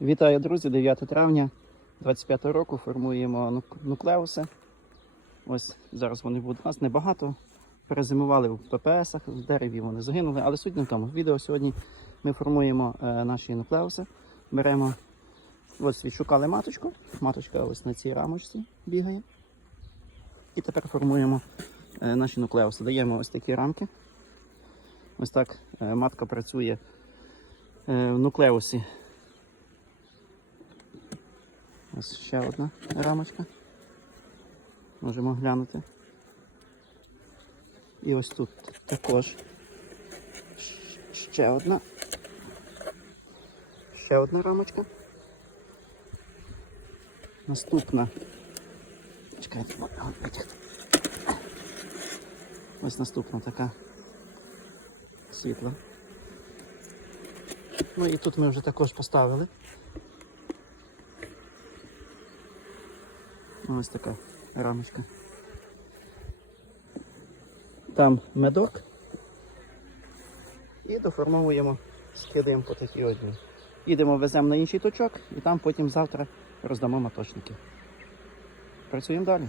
Вітаю, друзі! 9 травня 25 року формуємо нуклеуси. Ось зараз вони будуть у нас небагато. Перезимували в ППСах, в дереві вони загинули, але суть не в тому. Відео сьогодні ми формуємо е, наші нуклеуси. Беремо, ось відшукали маточку. Маточка ось на цій рамочці бігає. І тепер формуємо е, наші нуклеуси. Даємо ось такі рамки. Ось так е, матка працює е, в нуклеусі. Ось ще одна рамочка. Можемо глянути. І ось тут також ще одна. Ще одна рамочка. Наступна. Чекайте. Ось наступна така світла. Ну і тут ми вже також поставили. Ось така рамочка. Там медок. І доформовуємо, скидаємо по такій одній. Їдемо, веземо на інший точок і там потім завтра роздамо маточники. Працюємо далі.